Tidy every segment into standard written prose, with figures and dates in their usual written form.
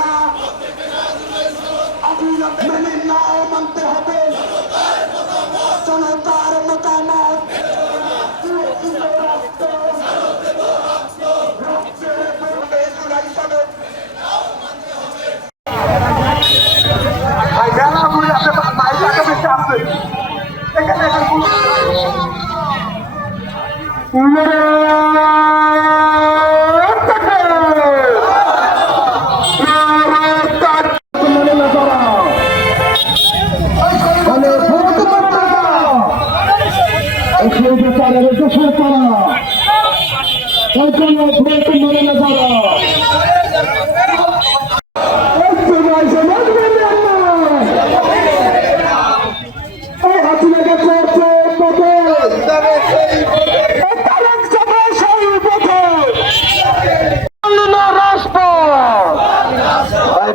না, মেনে নাও, মানতে হবে জনতার মতামত।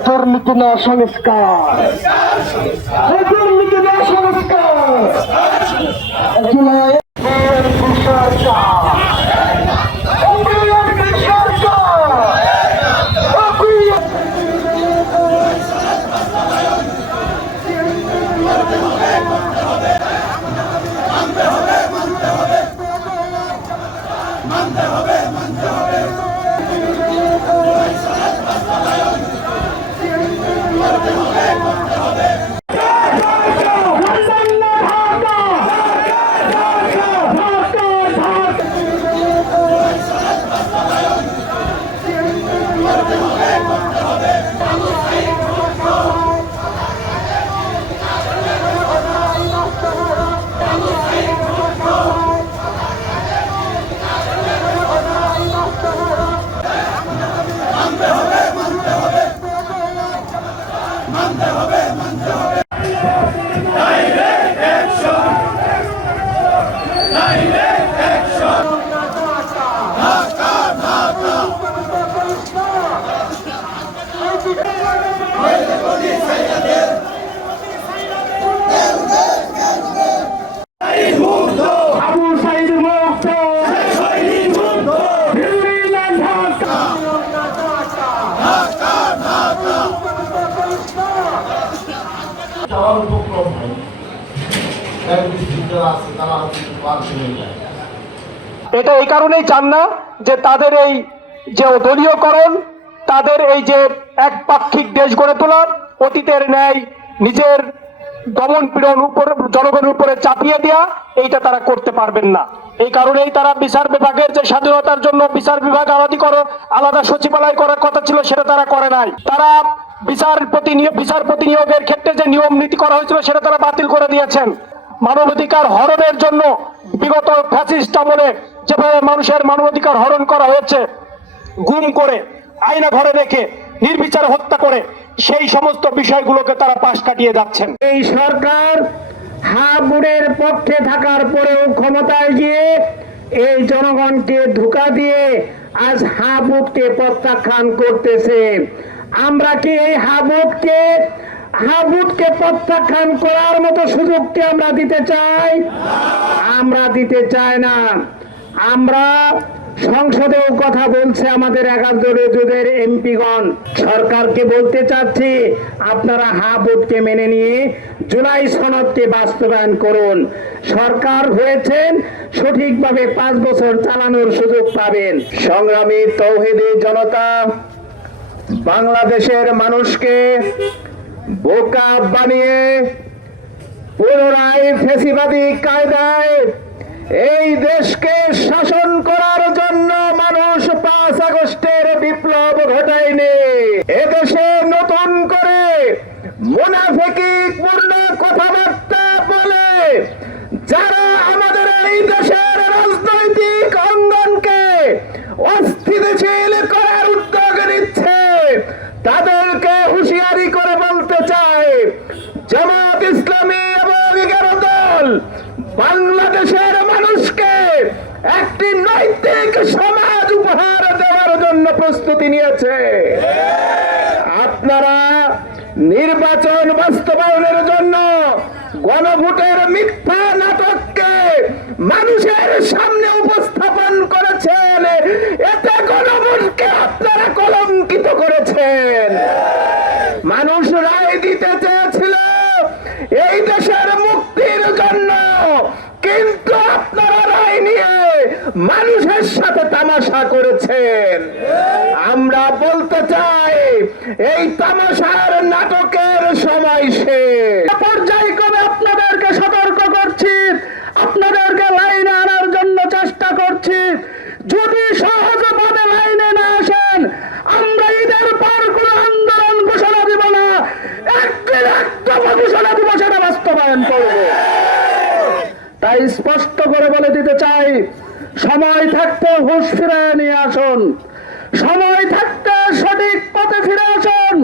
দুর্নীতি না সংস্কার, দুর্নীতি না সংস্কার, এটা এই কারণেই চান না যে তাদের এই যে দলীয়করণ, তাদের এই যে একপাক্ষিক দেশ গড়ে তোলার অতীতের ন্যায় নিজের দমন পীড়ন উপর জনগণের উপরে চাপিয়ে দেওয়া, এইটা তারা করতে পারবেন না। এই কারণেই তারা বিচার বিভাগের যে স্বাধীনতার জন্য বিচার বিভাগ আলাদা সচিবালয় করার কথা ছিল সেটা তারা করে নাই। তারা বিচারপতি নিয়োগের ক্ষেত্রে যে নিয়ম নীতি করা হয়েছিল সেটা তারা বাতিল করে দিয়েছেন। মানবাধিকার হরণের জন্য বিগত ফ্যাসিস্ট আমলে যেভাবে মানুষের মানবাধিকার হরণ করা হয়েছে, গুম করে আয়না ঘরে রেখে নির্বিচারে হত্যা করে, সেই সমস্ত বিষয়গুলোকে তারা পাশ কাটিয়ে যাচ্ছেন। এই সরকার হাবুড়ের পক্ষে থাকার পরেও ক্ষমতায় গিয়ে এই জনগণকে ধোঁকা দিয়ে আজ হাবুটকে প্রত্যাখ্যান করতেছে। আমরা কি এই হাবুটকে প্রত্যাখ্যান করার মতো সুযোগটি আমরা দিতে চাই? আমরা দিতে চাই না। আমরা সংসদেও কথা বলছে আমাদের 11 জনের এমপিগণ, সরকারকে বলতে চাচ্ছি আপনারা হাবুটকে মেনে নিয়ে জুলাই সনদকে বাস্তবায়ন করুন। সরকার হয়েছেন, সঠিকভাবে 5 বছর চালানোর সুযোগ পাবেন। সংগ্রামী তৌহিদি জনতা, বাংলাদেশের মানুষকে বোকা বানিয়ে পুনরায় ফ্যাসিবাদী কায়দায় এই দেশকে শাসন করার জন্য মানুষ 5 আগস্টের বিপ্লব ঘটায়নি। এদেশে নতুন করে মুনাফিকিপূর্ণ কথাবার্তা বলে যারা আমাদের এই দেশের রাজনৈতিক অঙ্গনকে অস্থিতিশীল করার উদ্যোগ নিচ্ছে, তাদেরকে হুঁশিয়ারি করে বলতে চাই, জামাত ইসলামী এবং 11 দল বাংলাদেশের মানুষকে একটি নৈতিক সমাজ উপহার দেওয়ার জন্য প্রস্তুতি নিয়েছে। আপনারা নির্বাচন বাস্তবায়নের জন্য গণভোটের মিথ্যা নাটককে মানুষের সামনে উপস্থাপন করেছে। করেছেন, এতে গণভোটকে আপনারা কলঙ্কিত করেছেন। মানুষ রায় দিতে চেয়েছিল এই দেশের মুক্তির জন্য, কিন্তু আপনারা রায় নিয়ে মানুষের সাথে তামাশা করেছেন। আমরা বলতে চাই এই তামাশার নাটকের সময় শেষ। পর্যায়ক্রমে আপনাদেরকে সতর্ক করছি, আপনাদেরকে লাইনে আনার জন্য চেষ্টা করছি। যদি সহজভাবে লাইনে না আসেন, আমরা ঈদের পর কোন আন্দোলন ঘোষণা দিব না, একদিন একটা ঘোষণা দিব, সেটা বাস্তবায়ন করব। তাই স্পষ্ট করে বলে দিতে চাই, সময় থাকতে হুঁশ ফিরে নিয়ে আসুন, সময় থাকতে সঠিক পথে ফিরে আসুন।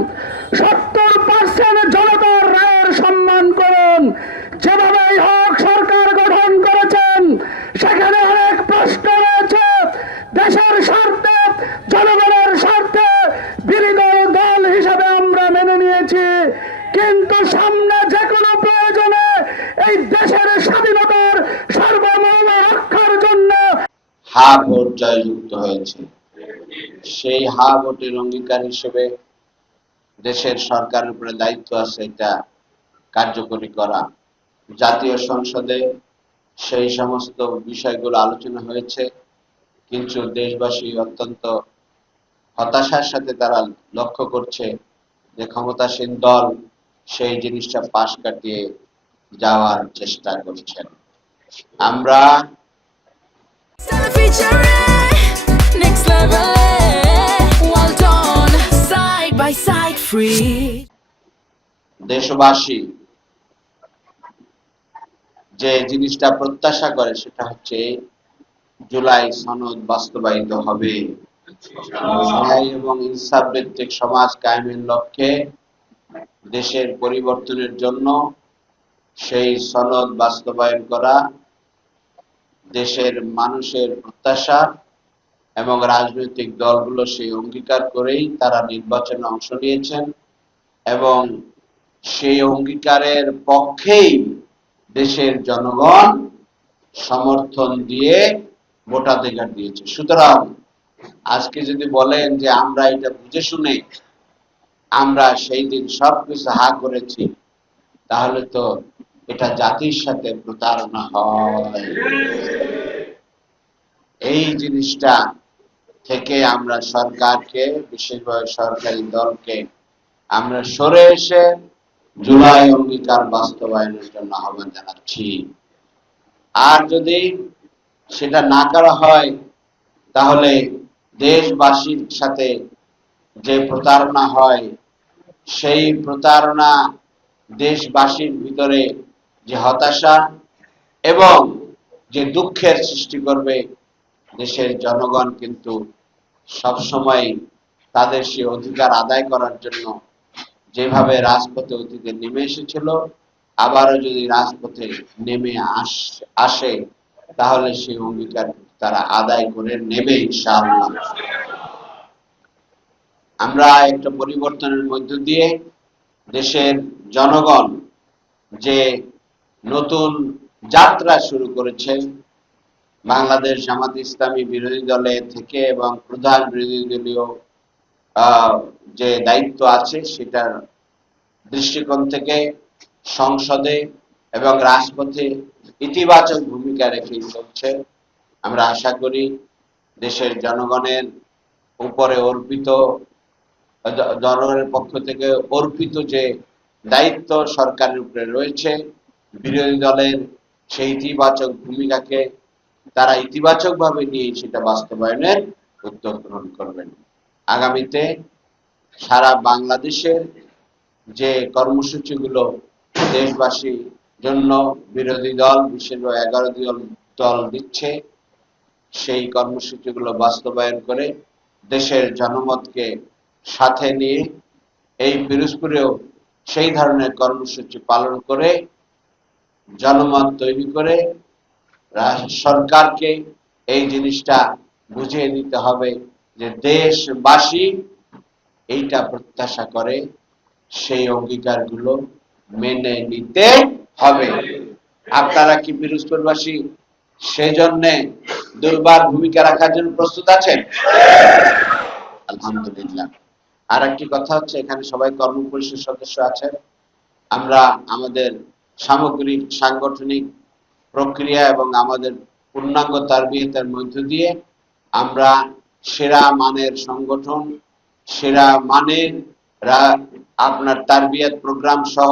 70% জনতার রায়ের সম্মান করুন। যেভাবেই হোক সরকার গঠন করেছেন, সেখানে অনেক প্রশ্ন রয়েছে। দেশের স্বার্থে, জনগণের স্বার্থে বিরোধী দল হিসেবে আমরা মেনে নিয়েছি, কিন্তু সামনে যে কোনো প্রয়োজনে এই দেশের স্বাধীনতার সার্বভৌম রক্ষার জন্য হা ভোট জয়যুক্ত হয়েছে। সেই হা ভোটের অঙ্গীকার হিসেবে দেশের সরকারের উপরে দায়িত্ব আছে এটা কার্যকরী করা। জাতীয় সংসদে সেই সমস্ত বিষয়গুলো আলোচনা হয়েছে, কিন্তু দেশবাসী অত্যন্ত হতাশার সাথে তারা লক্ষ্য করছে যে ক্ষমতাসীন দল সেই জিনিসটা পাশ কাটিয়ে যাওয়ার চেষ্টা করছেন। আমরা Next level, well done, side by side, free. দেশবাসী যে জিনিসটা প্রত্যাশা করে সেটা হচ্ছে জুলাই সনদ বাস্তবায়িত হবে। ন্যায় এবং ইনসাফ ভিত্তিক সমাজ কায়েমের লক্ষ্যে দেশের পরিবর্তনের জন্য সেই সনদ বাস্তবায়ন করা দেশের মানুষের প্রত্যাশা, এবং রাজনৈতিক দলগুলো সেই অঙ্গীকার করেই তারা নির্বাচনে অংশ নিয়েছেন এবং সেই অঙ্গীকারের পক্ষেই দেশের জনগণ সমর্থন দিয়ে ভোটাধিকার দিয়েছে। সুতরাং আজকে যদি বলেন যে আমরা এটা বুঝে শুনে আমরা সেই দিন সবকিছু হা করেছি, তাহলে তো এটা জাতির সাথে প্রতারণা হয়। এই জিনিসটা থেকে আমরা সরকারকে, বিশেষভাবে সরকারি দলকে আমরা সরে এসে জুলাই অঙ্গীকার বাস্তবায়নের জন্য আহ্বান জানাচ্ছি। আর যদি সেটা না করা হয়, তাহলে দেশবাসীর সাথে যে প্রতারণা হয়, সেই প্রতারণা দেশবাসীর ভিতরে যে হতাশা এবং যে দুঃখের সৃষ্টি করবে, দেশের জনগণ কিন্তু সবসময় তাদের সেই অধিকার আদায় করার জন্য যেভাবে রাজপথে অতীতে নেমে এসেছিল, আবারও যদি রাজপথে নেমে আসে, তাহলে সেই অঙ্গীকার তারা আদায় করে নেবে ইনশাআল্লাহ। আমরা একটা পরিবর্তনের মধ্য দিয়ে দেশের জনগণ যে নতুন যাত্রা শুরু করেছে, বাংলাদেশ জামাত ইসলামী বিরোধী দলে থেকে এবং প্রধান বিরোধী দলীয় যে দায়িত্ব আছে সেটার দৃষ্টিকোণ থেকে সংসদে এবং রাজপথে ইতিবাচক ভূমিকা রেখে চলছে। আমরা আশা করি দেশের জনগণের উপরে অর্পিত, জনগণের পক্ষ থেকে অর্পিত যে দায়িত্ব সরকারের উপরে রয়েছে, বিরোধী দলের সেই ইতিবাচক ভূমিকাকে তারা ইতিবাচকভাবে নিয়ে সেটা বাস্তবায়নের উদ্যোগ গ্রহণ করবেন। আগামীতে সারা বাংলাদেশের যে কর্মসূচিগুলো দেশবাসীর জন্য বিরোধী দল, বিশেষভাবে 11 দল দিচ্ছে, সেই কর্মসূচিগুলো বাস্তবায়ন করে দেশের জনমতকে সাথে নিয়ে এই পিরোজপুরেও সেই ধরনের কর্মসূচি পালন করে জনমত তৈরি করে সরকারকে এই জিনিসটা বুঝিয়ে দিতে হবে যে দেশবাসী এইটা প্রত্যাশা করে, সেই অঙ্গীকারগুলো মেনে নিতে হবে। আপনারা কি পিরোজপুরবাসী সেজন্য দুর্বার ভূমিকা রাখার জন্য প্রস্তুত আছেন? আলহামদুলিল্লাহ। আর একটি কথা হচ্ছে, এখানে সবাই কর্ম পরিষদ সদস্য আছেন। আমরা আমাদের সামগ্রিক সাংগঠনিক প্রক্রিয়া এবং আমাদের পূর্ণাঙ্গ তারবিয়তের মধ্য দিয়ে আমরা সেরা মানের সংগঠন, সেরা মানের আপনার তারবিয়ত প্রোগ্রাম সহ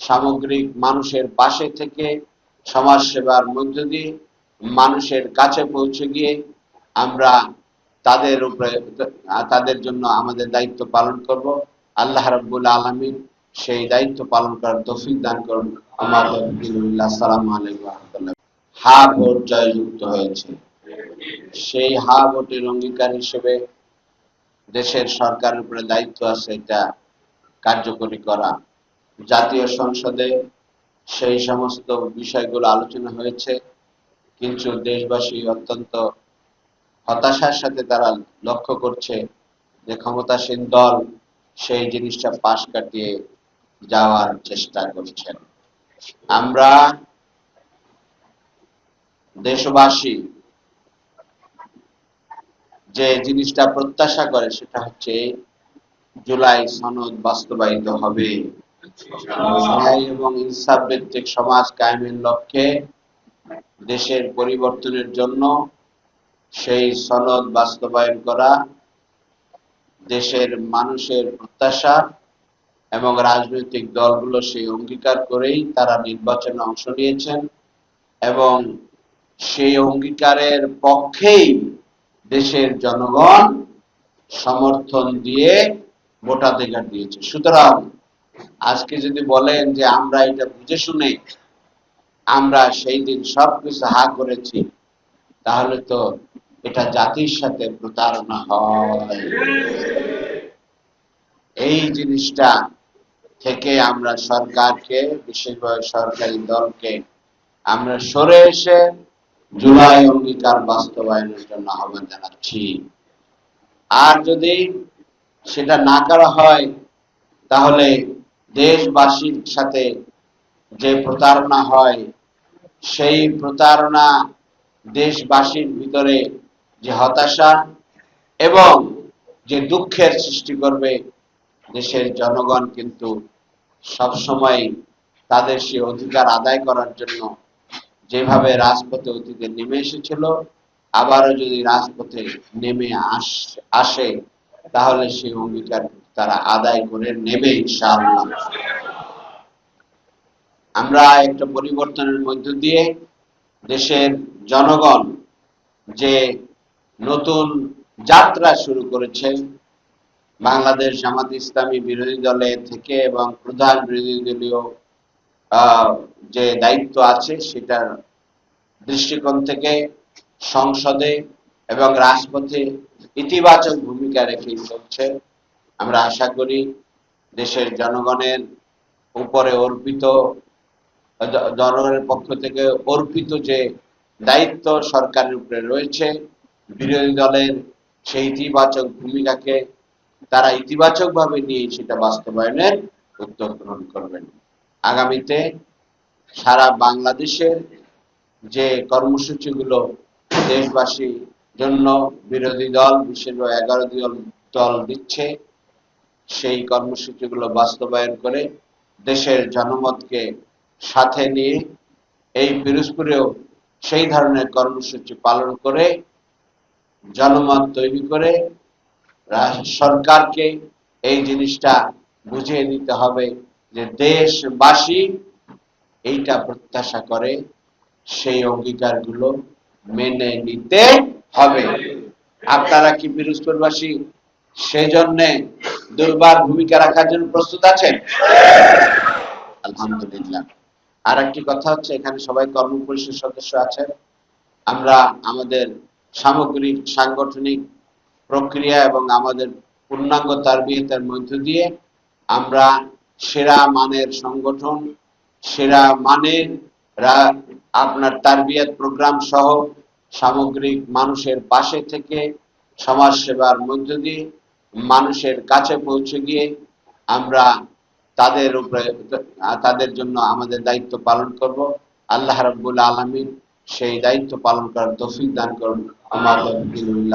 সামগ্রিক মানুষের পাশে থেকে সমাজ সেবার মধ্য দিয়ে মানুষের কাছে পৌঁছে গিয়ে আমরা তাদের উপরে তাদের জন্য আমাদের দায়িত্ব পালন করব। আল্লাহ রাব্বুল আলামিন সেই দায়িত্ব পালন করার তৌফিক দান করুন। আসসালামু আলাইকুম ওয়া রাহমাতুল্লাহ। হা ভোট জয়যুক্ত হয়েছে, সেই হা ভোটের অঙ্গীকার হিসেবে দেশের সরকারের উপরে দায়িত্ব আছে এটা কার্যকরী করা। জাতীয় সংসদে সেই সমস্ত বিষয়গুলো আলোচনা হয়েছে, কিন্তু দেশবাসী অত্যন্ত হতাশার সাথে তারা লক্ষ্য করছে যে ক্ষমতাসীন দল সেই জিনিসটা পাশ কাটিয়ে যাওয়ার চেষ্টা করছেন। আমরা দেশবাসী যে জিনিসটা প্রত্যাশা করে সেটা হচ্ছে জুলাই সনদ বাস্তবায়িত হবে। ন্যায় এবং ইনসাফ ভিত্তিক সমাজ কায়েমের লক্ষ্যে দেশের পরিবর্তনের জন্য সেই সনদ বাস্তবায়ন করা দেশের মানুষের প্রত্যাশা, এবং রাজনৈতিক দলগুলো সেই অঙ্গীকার করেই তারা নির্বাচনে অংশ নিয়েছেন এবং সেই অঙ্গীকারের পক্ষেই দেশের জনগণ সমর্থন দিয়ে ভোটাধিকার দিয়েছে। সুতরাং আজকে যদি বলেন যে আমরা এটা বুঝে শুনে আমরা সেই দিন সবকিছু হা করেছি, তাহলে তো এটা জাতির সাথে প্রতারণা হয়। এই জিনিসটা থেকে আমরা সরকারকে, বিশেষভাবে সরকারি দলকে আমরা সরে এসে জুলাই অঙ্গীকার বাস্তবায়নের জন্য আহ্বান জানাচ্ছি। আর যদি সেটা না করা হয়, তাহলে দেশবাসীর সাথে যে প্রতারণা হয়, সেই প্রতারণা দেশবাসীর ভিতরে যে হতাশা এবং যে দুঃখের সৃষ্টি করবে, দেশের জনগণ কিন্তু সবসময় তাদের সেই অধিকার আদায় করার জন্য যেভাবে রাজপথে অতীতে নেমে এসেছিল, আবারও যদি রাজপথে নেমে আসে, তাহলে সেই অঙ্গীকার তারা আদায় করে নেবে ইনশাআল্লাহ। আমরা একটা পরিবর্তনের মধ্য দিয়ে দেশের জনগণ যে নতুন যাত্রা শুরু করেছে, বাংলাদেশ জামাত ইসলামী বিরোধী দলে থেকে এবং প্রধান বিরোধী দলীয় যে দায়িত্ব আছে সেটার দৃষ্টিকোণ থেকে সংসদে এবং রাজপথে ইতিবাচক ভূমিকা রেখেই চলছে। আমরা আশা করি দেশের জনগণের উপরে অর্পিত, জনগণের পক্ষ থেকে অর্পিত যে দায়িত্ব সরকারের উপরে রয়েছে, বিরোধী দলের সেই ইতিবাচক ভূমিকাকে তারা ইতিবাচকভাবে নিয়ে সেটা বাস্তবায়নের উদ্যোগ গ্রহণ করবেন। আগামীতে সারা বাংলাদেশের যে কর্মসূচিগুলো দেশবাসীর জন্য বিরোধী দল, বিশেষভাবে 11 দল দিচ্ছে, সেই কর্মসূচিগুলো বাস্তবায়ন করে দেশের জনমতকে সাথে নিয়ে এই পিরোজপুরেও সেই ধরনের কর্মসূচি পালন করে জনমত তৈরি করে সরকারকে এই জিনিসটা বুঝিয়ে দিতে হবে যে দেশবাসী এইটা প্রত্যাশা করে, সেই অঙ্গীকারগুলো মেনে নিতে হবে। আপনারা কি পিরোজপুরবাসী সেজন্য দুর্বার ভূমিকা রাখার জন্য প্রস্তুত আছেন? আলহামদুলিল্লাহ। আর একটি কথা হচ্ছে, এখানে সবাই কর্ম পরিষদ সদস্য আছেন। আমরা আমাদের সামগ্রিক সাংগঠনিক প্রক্রিয়া এবং আমাদের পূর্ণাঙ্গ তারবিয়তের মধ্য দিয়ে আমরা সেরা মানের সংগঠন, সেরা মানের আপনার তারবিয়ত প্রোগ্রাম সহ সামগ্রিক মানুষের পাশে থেকে সমাজ সেবার মধ্য দিয়ে মানুষের কাছে পৌঁছে গিয়ে আমরা তাদের উপরে তাদের জন্য আমাদের দায়িত্ব পালন করব। আল্লাহ রাব্বুল আলামিন সেই দায়িত্ব পালন করার তৌফিক দান করুন। আমাদের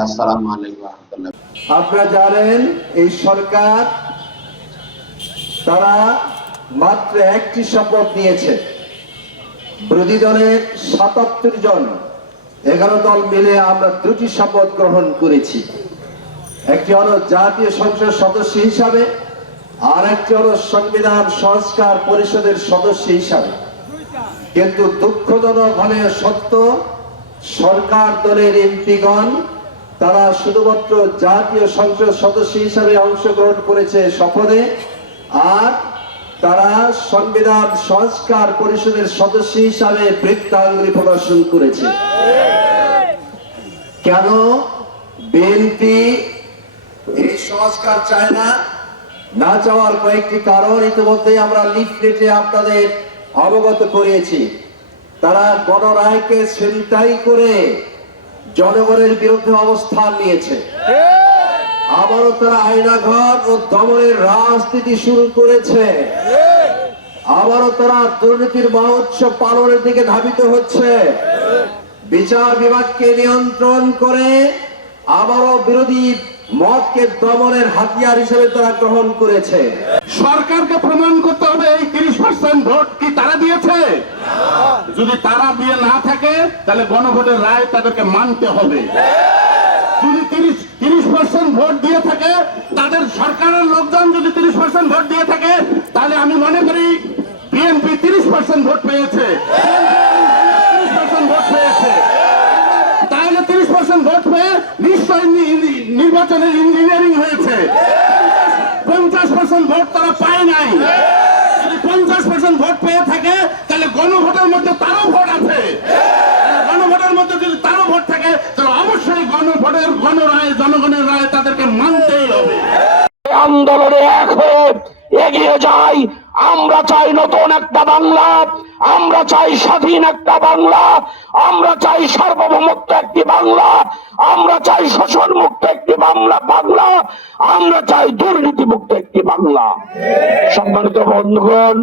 আসসালামু আলাইকুম ওয়া রাহমাতুল্লাহ। আপনারা জানেন এই সরকার তারা মাত্র একটি শপথ নিয়েছে। বিরোধী দলের ৭৭ জন 11 দল মিলে আমরা 2টি শপথ গ্রহণ করেছি। একটি হলো জাতীয় সংসদ সদস্য হিসাবে, আর একটি হলো সংবিধান সংস্কার পরিষদের সদস্য হিসাবে। কিন্তু দুঃখজনক হলে সত্য, সরকার দলের এমপিগণ তারা শুধুমাত্র জাতীয় সংসদ সদস্য হিসাবে অংশগ্রহণ করেছে শপথে, আর তারা সংবিধান সংস্কার পরিষদের সদস্য হিসাবে বৃত্তাঙ্গুলি প্রদর্শন করেছে। কেন বিএনপি এই সংস্কার চায় না চাওয়ার কয়েকটি কারণ ইতিমধ্যে আমরা লিফলেটে আপনাদের অবগত করিয়েছি। তারা গণরায়কে ছিনতাই করে জনগণের বিরুদ্ধে অবস্থান নিয়েছে। আবারও তারা আয়নাঘর ও দমনের রাজনীতি শুরু করেছে। আবারও তারা দুর্নীতির মহোৎসব পালনের দিকে ধাবিত হচ্ছে। বিচার বিভাগকে নিয়ন্ত্রণ করে আবারও বিরোধী মতকে দমনের হাতিয়ার হিসেবে তারা গ্রহণ করেছে। সরকারকে প্রমাণ করতে হবে এই 30% ভোট কি তারা দিয়েছে। যদি তারা দিয়ে না থাকে তাহলে গণভোটের রায় তাদেরকে মানতে হবে। যদি 30% ভোট দিয়ে থাকে, তাদের সরকারের লোকজন যদি 30% ভোট দিয়ে থাকে, তাহলে আমি মনে করি বিএনপি 30% ভোট পেয়েছে, 30% ভোট পেয়েছে। তাহলে 30% ভোট পেয়ে নিশ্চয়ই নির্বাচনের ইঞ্জিনিয়ারিং হয়েছে। 50% ভোট তারা পায় নাই। যদি 50% ভোট পেয়ে থাকে তাহলে গণভোটের মধ্যে তারও ভোট আছে। গণভোটের মধ্যে যদি তারও ভোট থাকে তাহলে অবশ্যই গণভোটের গণরায়, জনগণের রায় তাদেরকে মানতেই হবে। আন্দোলনে এক হয়ে এগিয়ে যাই। আমরা চাই নতুন একটা বাংলা, আমরা চাই স্বাধীন একটা বাংলা, আমরা চাই সার্বভৌমত্ব একটি বাংলা, আমরা চাই শোষণ মুক্ত একটি বাংলা, আমরা চাই দুর্নীতি মুক্ত একটি বাংলা। সম্মানিত বন্ধুগণ,